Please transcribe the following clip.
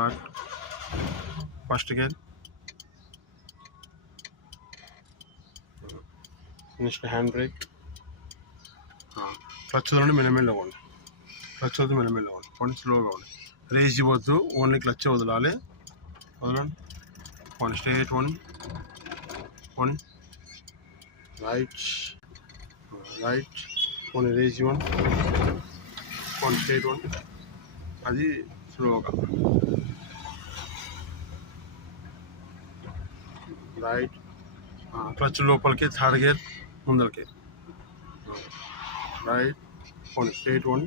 Start. First gear, next hand brake. Clutch వదలండి, మెల్లమెల్లగా ఉండి. క్లచ్ వద్దు, మెల్లమెల్లగా ఉండి. పోనీ స్లోగా ఉండి. రేస్ ఇవ్వద్దు, ఓన్లీ క్లచ్ వదలాలి. వదలండి. పోనీ స్ట్రేట్ వన్, పోనీ రైట్ రైట్, పోనీ రేస్ ఇవ్వండి. పోనీ స్ట్రేట్ వన్, అది స్లోగా. రైట్, క్లచ్ లోపలికి, థర్డ్ గేర్ ముందరికి. రైట్, పోనీ స్ట్రేట్ వన్,